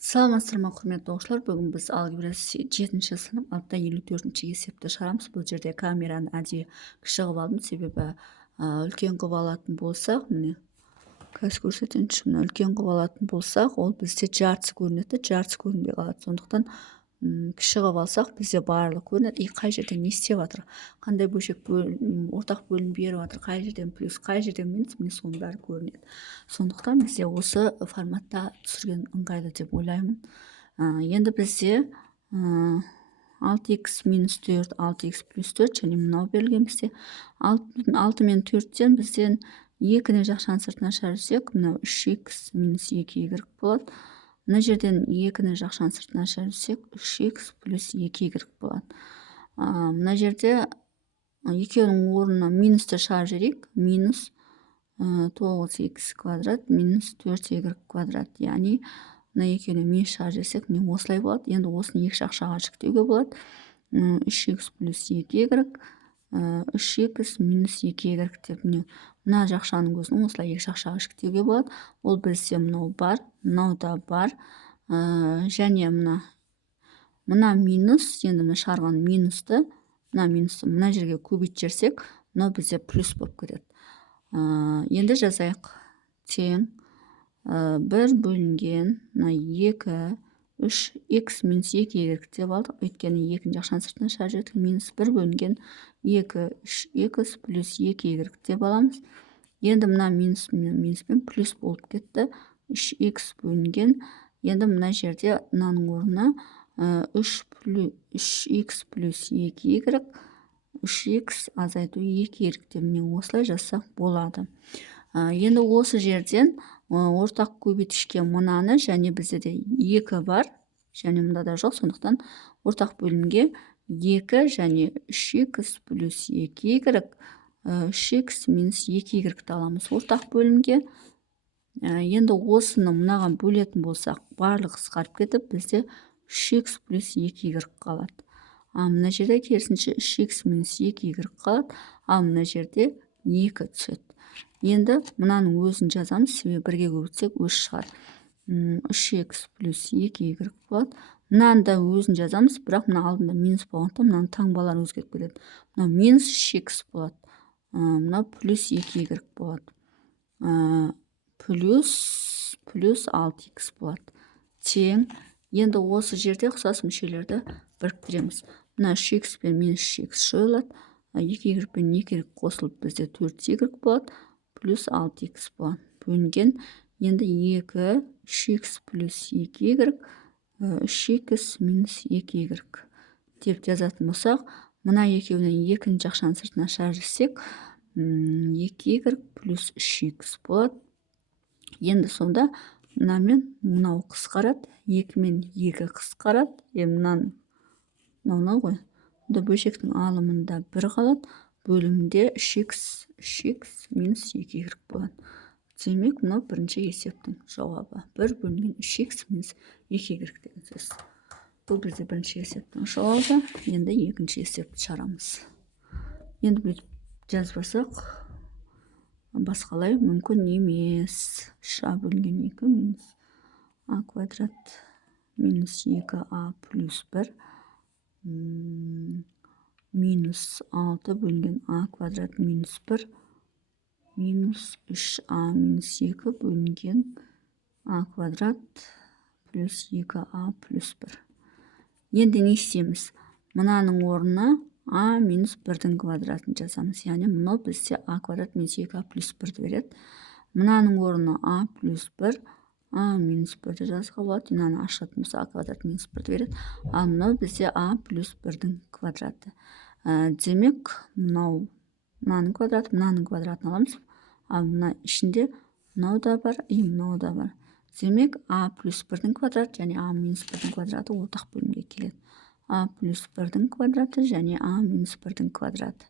Саламатсыздар ма, құрметті оқушылар. Бүгін біз алгебра 7-ші сынып атта 54-ші есепті шығарамыз. Бұл жерде камераны әдейі кіші қылып алдым, себебі үлкен қылып алатын болсақ, міне қазір көрсетейінші, мына үлкен қылып алатын болсақ, ол бізде жартысы көрінеді, жартысы көрінбей қалады. Сондықтан кіші қылып алсақ, бізде барлығы көрінеді. И қай жерден не істеп жатыр, қандай бөлшек ортақ бөлім беріп жатыр, қай жерден плюс, қай жерден минус, міне соның бәрі көрінеді. Сондықтан бізде осы форматта түсірген ыңғайлы деп ойлаймын. Енді бізде 6х минус 4, 6х плюс 4 және мынау берілген бізде 6 мен 4-тен бізден 2-ні жақшаның сыртына шығарсақ, мынау 3х минус 2y болады. Мына жерден 2-ні жақшаның сыртына шығарсақ, 3х плюс 2y болады. Мына жерде екеуінің орнына минусты шығарып жіберейік. Минус 9х квадрат минус 4y квадрат. Яғни мына екеуіне минус шығарып жіберсек, міне осылай болады. Енді осыны екі жақшаға жіктеуге болады. 3х плюс 2y 3х минус 2y деп мына жақшаның өзін осылай екі жақшаға жіктеуге болады. Ол бізде мынау бар, мынау да бар. Және мына минус, енді мына шығарған минусты, мына жерге көбейтіп жіберсек, мынау бізде плюс болып кетеді. Енді жазайық. Тең 1 бөлінген 2 3х минус 2y деп алдық. Өйткені 2-ні жақшаның сыртына шығарып жібердік. Минус 1 бөлінген 2 3х плюс 2y деп аламыз. Енді мына минуспен плюс болып кетті. 3х бөлінген. Енді мына жерде мынаның орнына 3х плюс 2y 3х азайту 2y деп осылай жазсақ болады. Енді осы жерден ортақ көбейтішке мынаны және бізде де 2 бар, және мында да жоқ. Сондықтан ортақ бөлімге 2 және 3х плюс 2y 3х минус 2y аламыз ортақ бөлімге. Енді осыны мынаған бөлетін болсақ, барлығы қысқарып кетіп, бізде 3х плюс 2y қалады. Мына жерде керісінше 3х минус 2y қалады, мына жерде 2 түседі. Енді мынаның өзін жазамыз, себебі бірге көбейтсек өз шығар. 3х плюс 2y болады. Мынаны да өзін жазамыз, бірақ мына алдында минус болғандықтан мынаның таңбаларын өзгеріп кетеді. Мына минус 3х болады, мына плюс 2y болады. Плюс 6х болады. Тең. Енді осы жерде ұқсас мүшелерді біріктіреміз. Мына 3х пен минус 3х жойылады. 2y пен 2y қосылып бізде 4y болады. Плюс 6х болады. Бөлінген. Енді 2 3х плюс 2y 3х минус 2y деп жазатын болсақ, мына екеуінен 2-ні жақшаның сыртына шығарып жіберсек, 2y плюс 3х болады. Енді сонда мынамен мынау қысқарады, 2 мен 2 қысқарады. Мынау ғой. Мұнда бөлшектің алымында 1 қалады, бөлімінде 3х минус 2y болады. Демек, мынау бірінші есептің жауабы. 1 бөлінген 3х минус 2y деген сөз. Бұл бізде бірінші есептің жауабы. Енді екінші есепті шығарамыз. Енді бүйтіп жазып барсақ, басқалай мүмкін емес. 3а бөлінген 2 минус а квадрат минус 2а плюс 1 минус 6 бөлінген а квадрат минус 1 минус 3а минус 2 бөлінген а квадрат плюс 2а плюс 1. Енді не істейміз? Мынаның орнына а минус 1-дің квадратын жазамыз. Яғни мұны бізде а квадрат минус 2а плюс 1-ді береді. Мынаның орнына а плюс 1, а минус 1-ді жазға болады. Мынаны ашатын болса а квадрат минус 1-ді береді. Мұны бізде а плюс 1-дің квадраты. Демек, мынаның квадратын аламыз. Мына ішінде мынау да бар, мынау да бар. Демек, а плюс 1-дің квадраты және а минус 1-дің квадраты ортақ бөлімге келеді. А плюс 1-дің квадраты және а минус 1-дің квадраты.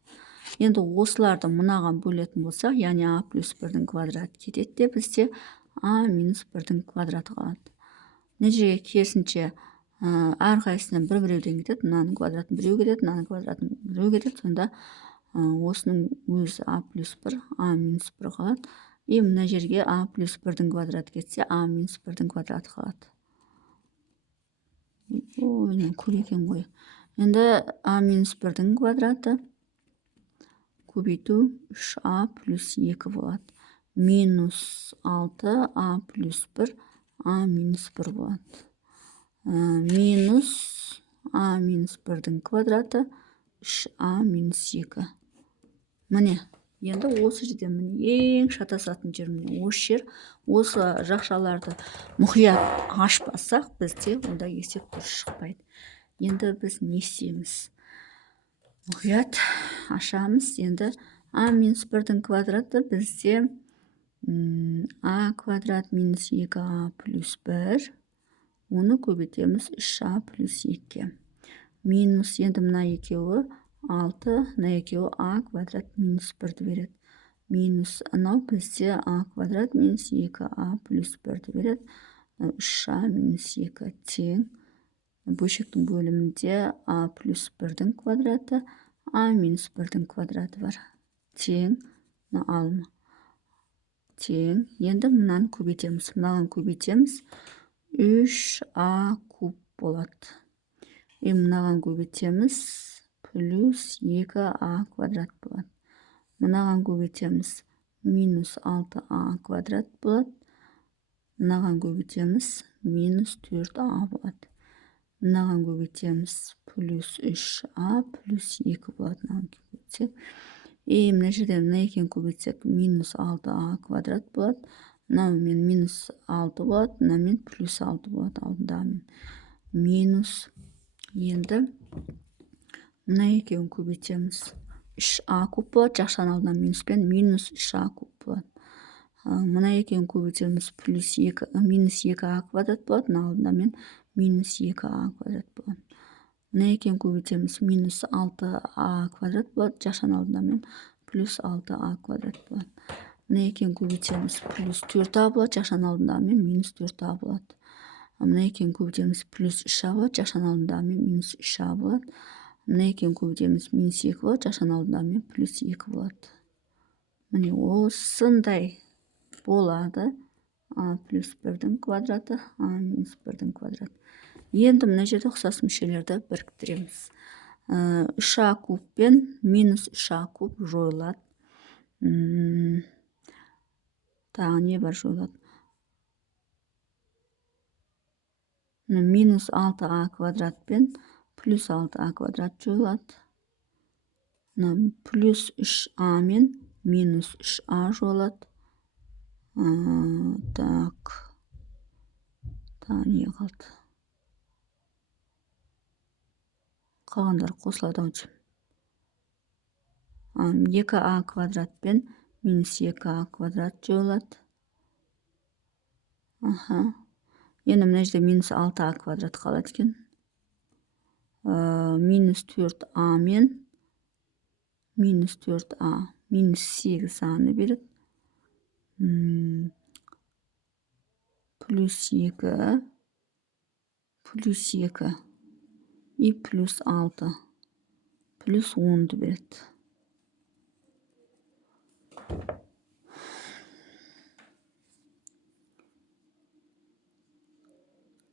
Енді осыларды мынаған бөлетін болсақ, яғни а плюс 1-дің квадраты кетеді де, бізде а минус 1-дің квадраты қалады. Мына жерге керісінше әрқайсысынан бір-біреуден кетеді. Мынаның квадратын біреу кетеді, мынаның квадратын біреу кетеді. Сонда осының өзі а плюс 1, а минус 1 қалады. Мына жерге а плюс 1-дің квадраты кетсе, а минус 1-дің квадраты қалады. ой, көп екен ғой. Енді а минус 1-дің квадраты көбейту 3а плюс 2 болады. Минус 6а плюс 1 а минус 1 болады. Минус а минус 1-дің квадраты 3а минус 2. Міне, енді осы жерде ең шатасатын жер міне осы жер. Осы жақшаларды мұқият ашпасақ, бізде онда есеп дұрыс шықпайды. Енді біз не істейміз? Мұқият ашамыз. Енді а минус 1-дің квадраты бізде а квадрат минус 2а плюс 1. Оны көбейтеміз 3а плюс 2. Минус, енді мына екеуі 6, мына екеуі а квадрат минус 1-ді береді. Минус анау бізде а квадрат минус 2а плюс 1-ді береді. 3а минус 2 тең. Бөлшектің бөлімінде а плюс 1-дің квадраты, а минус 1-дің квадраты бар. Тең, алма. Тең. Енді мынаны көбейтеміз. Мынаған көбейтеміз. 3а куб болады. Мынаған көбейтеміз. Плюс 2а квадрат болады. Мынаған көбейтеміз. Минус 6а квадрат болады. Мынаған көбейтеміз. Минус 4а болады. Мынаған көбейтеміз. Плюс 3а плюс 2 болады. Мынаған көбейтсек. Мына жерде мына екеуін көбейтсек. Минус 6а квадрат болады. Мынамен минус 6 болады. Мынамен плюс 6 болады. Алдындағы минус. Енді мына екеуін көбейтеміз. 3а куб болады. Жақшаның алдынан минуспен минус 3а куб болады. Мына екеуін көбейтеміз. Плюс 2, минус 2а квадрат болады. Алдында мен минус 2а квадрат болады. Мына екеуін көбейтеміз. Минус 6а квадрат болады. Жақшаның алдында мен плюс 6а квадрат болады. Мына екеуін көбейтеміз. Плюс 4а болады. Жақшаның алдында мен минус 4а болады. Мына екеуін көбейтеміз. Плюс 3а болады. Жақшаның алдында мен минус 3а болады. Мына екеуін көбейтеміз. Минус 2 болады. Жақшаның алдында мен плюс 2 болады. Міне осындай болады. А плюс 1-дің квадраты, а минус 1-дің квадраты. Енді мына жерде ұқсас мүшелерді біріктіреміз. 3а куб пен минус 3а куб жойылады. Тағы не бар жойылады? Минус 6а квадрат пен плюс 6а квадрат жойылады. Плюс 3а мен минус 3а жойылады. Так. Тағы не қалды? Қалғандар қосылады ау деймін. 2а квадрат пен минус 2а квадрат жойылады. Енді мына жерде минус 6а квадрат қалады екен. Минус 4а мен минус 4а минус 8аны береді. Плюс 2 плюс 2 и плюс 6 плюс 10-ді береді.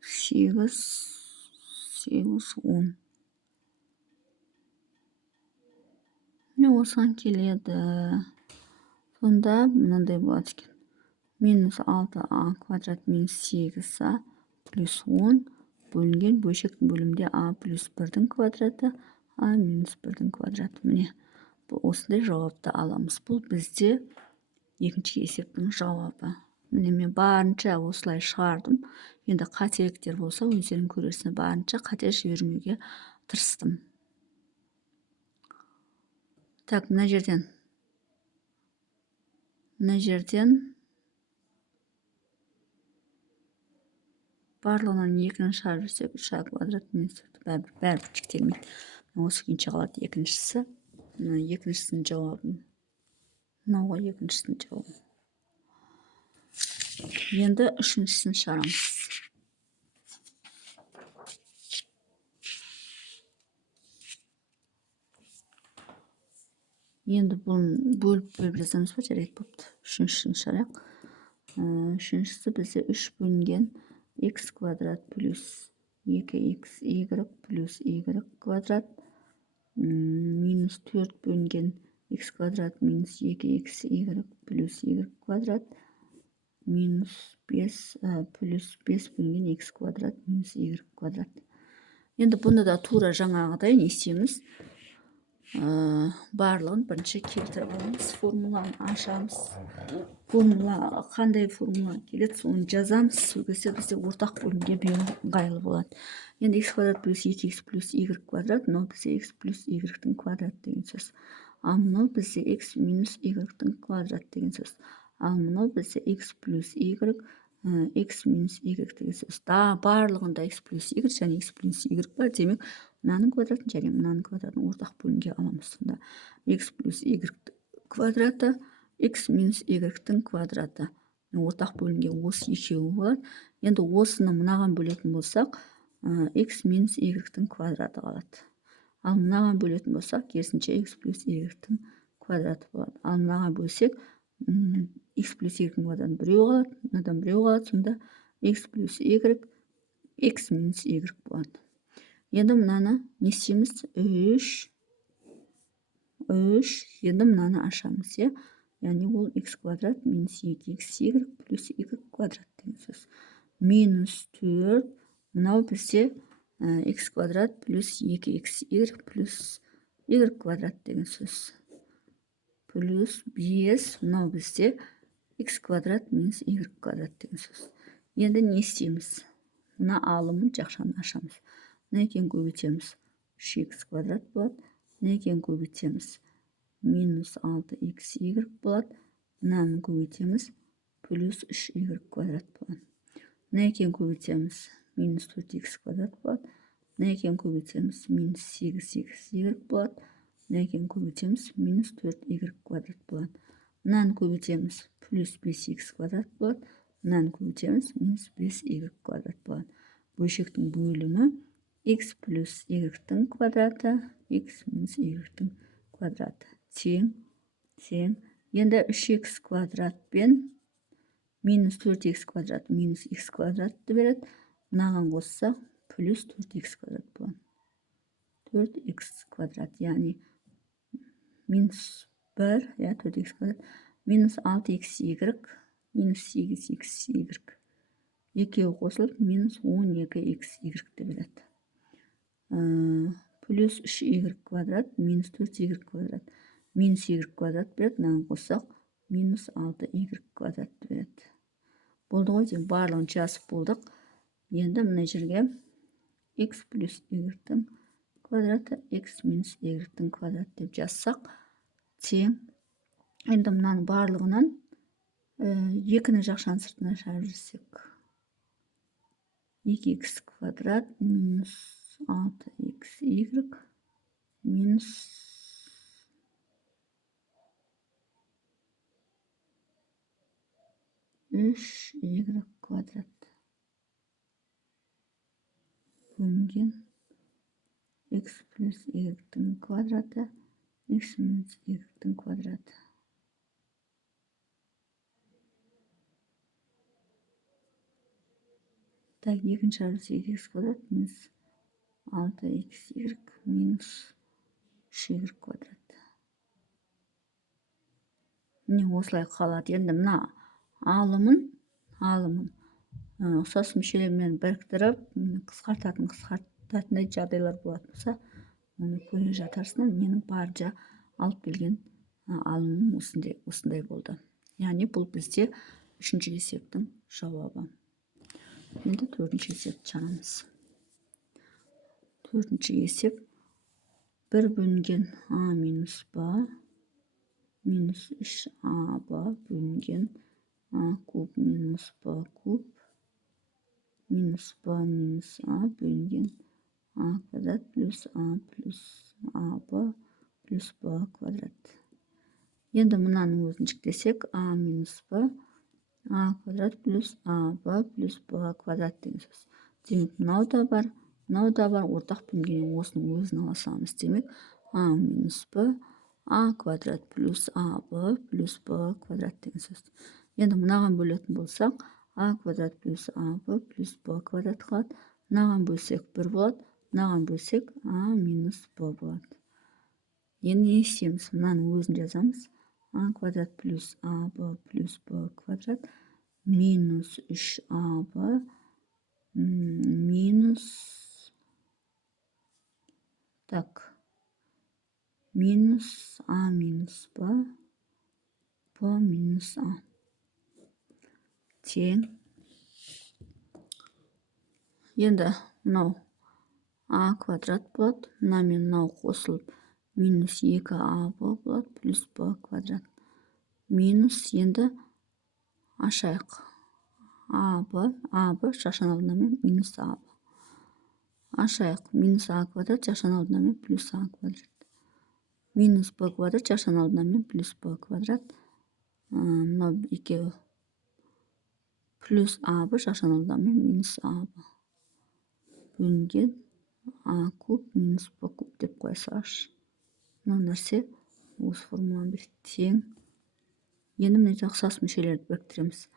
Сегіз 10. Міне осыған келеді. Сонда мынандай болады екен. Минус 6а квадрат минус 8а плюс 10 бөлінген бөлшектің бөлімінде а плюс 1-дің квадраты, а минус 1-дің квадраты. Міне осындай жауапты аламыз. Бұл бізде екінші есептің жауабы. Міне мен барынша осылай шығардым. Енді қателіктер болса, өздерің көресіңдер. Барынша қате жібермеуге тырыстым. Так, мына жерден барлығынан 2-ні шығарып жүрсек, 3а квадрат минус бәрібір шектелмейді. Осы күйінше қалады екіншісі. Екіншісінің жауабын. Мынауға екіншісінің жауабы. Енді үшіншісін шығарамыз. Енді бұны бөліп жазамыз ба? Жарайды болыпты. Үшіншісін шығарайық. Үшіншісі бізде 3 бөлінген x квадрат плюс 2xy плюс y квадрат минус 4 бөлінген x квадрат минус 2xy плюс y квадрат минус 5 плюс 5 бөлінген x квадрат минус y квадрат. Енді бұны да тура жаңағыдай не істейміз? Барлығын бірінші келтіріп аламыз, формуланы ашамыз. Формула қандай формула келеді, соны жазамыз. Сол кезде бізде ортақ бөлімге ыңғайлы болады. Енді x квадрат плюс 2x плюс y квадрат, мынау бізде x плюс y-тің квадрат деген сөз. Ал мынау бізде x минус y-тің квадрат деген сөз. Ал мынау бізде x плюс y, x минус y деген сөз. Барлығында x плюс y және x плюс y бар. Демек, мынаның квадратын және мынаның квадратын ортақ бөлімге аламыз. Сонда x плюс y квадраты, x минус y-тің квадраты. Ортақ бөлімге осы екеуі болады. Енді осыны мынаған бөлетін болсақ, x минус y-тің квадраты қалады. Ал мынаған бөлетін болсақ, керісінше x плюс y-тің квадраты болады. Ал мынаған бөлсек, x плюс y-тің квадратын біреу қалады, мынадан біреу қалады. Сонда x плюс y, x минус y болады. Енді мынаны не істейміз? 3, енді мынаны ашамыз, яғни ол x квадрат минус 2xy плюс y квадрат деген сөз. Минус 4, мынау бізде x квадрат плюс 2xy плюс y квадрат деген сөз. Плюс 5, мынау бізде x квадрат минус y квадрат деген сөз. Енді не істейміз? Мына алымын жақшаны ашамыз. Мына екеуін көбейтеміз, 3x квадрат болады. Мына екеуін көбейтеміз, минус 6xy болады. Мынаны көбейтеміз, плюс 3y квадрат болады. Мына екеуін көбейтеміз, минус 4x квадрат болады. Мына екеуін көбейтеміз, минус 8xy болады. Мына екеуін көбейтеміз, минус 4y квадрат болады. Мынаны көбейтеміз, плюс 5x квадрат болады. Мынаны көбейтеміз, минус 5y квадрат болады. Бөлшектің бөлімі x плюс y-тің квадраты, x минус y-тің квадраты. Тең. Енді 3x квадрат пен минус 4x квадрат минус x квадратты береді. Мынаған қоссақ, плюс 4x квадрат болады. 4x квадрат, яғни минус 1, 4x квадрат, минус 6xy, минус 8xy. Екеуі қосылып, минус 12xy береді. Плюс 3y квадрат, минус 4y квадрат, минус y квадрат береді. Мынаны қоссақ, минус 6y квадрат береді. Болды ғой, деймін, барлығын жазып болдық. Енді мына жерге x плюс y-тің квадраты, x минус y-тің квадраты деп жазсақ, тең. Енді мынаның барлығынан 2-ні жақшаның сыртына шығарып жүрсек, 2x квадрат минус 6xy минус 3y квадрат бөлінген x плюс y-тің квадраты, x минус y-тің квадраты. Так, екінші әрбірсе 2x квадрат минус 6xy минус 3y квадрат. Міне осылай қалады. Енді мына алымын ұқсас мүшелермен біріктіріп, қысқартатындай жағдайлар болатын болса, оны көре жатарсың. Менің барынша алып келген алымым осындай болды. Яғни бұл бізде 3-ші есептің жауабы. Енді 4-ші есепті шығарамыз. 4-ші есеп 1 бөлінген а минус ба минус 3а ба бөлінген а куб минус ба куб минус ба минус а бөлінген а квадрат плюс а ба плюс ба квадрат. Енді мынаның өзін жіктесек, а минус ба а квадрат плюс а ба плюс ба квадрат деген сөз. Демек, мынау да бар, ортақ бөлімге осының өзін ала саламыз. Демек, а минус ба а квадрат плюс а ба плюс ба квадрат деген сөз. Енді мынаған бөлетін болсақ, а квадрат плюс а ба плюс ба квадрат қалады. мынаған бөлсек 1 болады, мынаған бөлсек а минус б болады. Енді не істейміз? Мынаның өзін жазамыз. А квадрат плюс аб плюс б квадрат минус 3аб минус минус а минус б минус а тең. Енді мынау а квадрат болады, мына мен мынау қосылып минус 2аб болады плюс б квадрат минус, енді ашайық. аб шашқан алдына мен минус аб ашайық. Минус а квадрат шашқан алдына мен плюс а квадрат минус б квадрат шашқан алдына мен плюс б квадрат мынау екеуі плюс аб шашқан алдына мен минус аб бөлінген а куб минус б куб деп қоя салшы. Мынау нәрсе осы формуланы береді. Тең. Енді мына ұқсас мүшелерді біріктіреміз.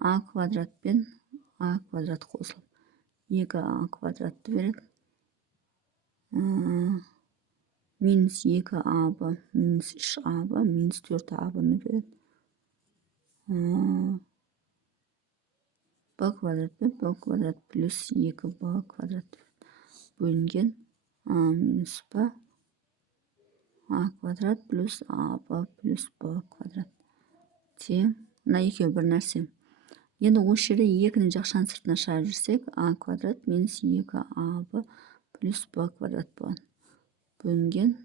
А квадрат пен а квадрат қосылып 2а квадратты береді. Минус 2аб минус 3аб минус 4абны береді. б квадрат пен б квадрат плюс 2б квадрат бөлінген а минус б а квадрат плюс аб плюс б квадрат тең. Мына екеуі бір нәрсе. Енді осы жерде 2-ні жақшаның сыртына шығарып жүрсек, а квадрат минус 2аб плюс б квадрат болады. Бөлінген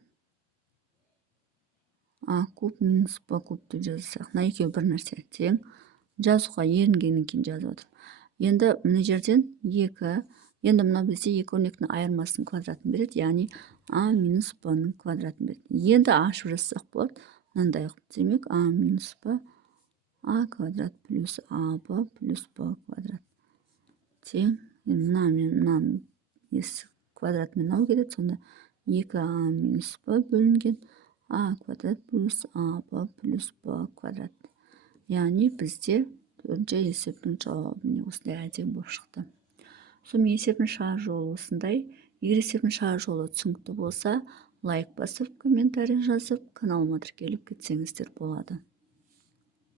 а куб минус б куб деп жазсақ, мына екеуі бір нәрсе. Тең. Жазуға ерінгеннен кейін жазып отырмын. Енді мына жерден 2, енді мына бізде 2 өрнектің айырмасының квадратын береді, яғни а минус б-ның квадратын береді. Енді ашып жазсақ болады. Мынандай. Демек а минус б а квадрат плюс аб плюс б квадрат тең. Мына мен мынаның квадратымен алу кетеді. Сонда 2а минус б бөлінген а квадрат плюс аб плюс б квадрат. Яғни бізде төртінші есептің жауабы осындай әдемі болып шықты. Сонымен есептің шығар жолы осындай. Егер есептің шығар жолы түсінікті болса, лайк басып, комментарий жазып, каналыма тіркеліп кетсеңіздер болады.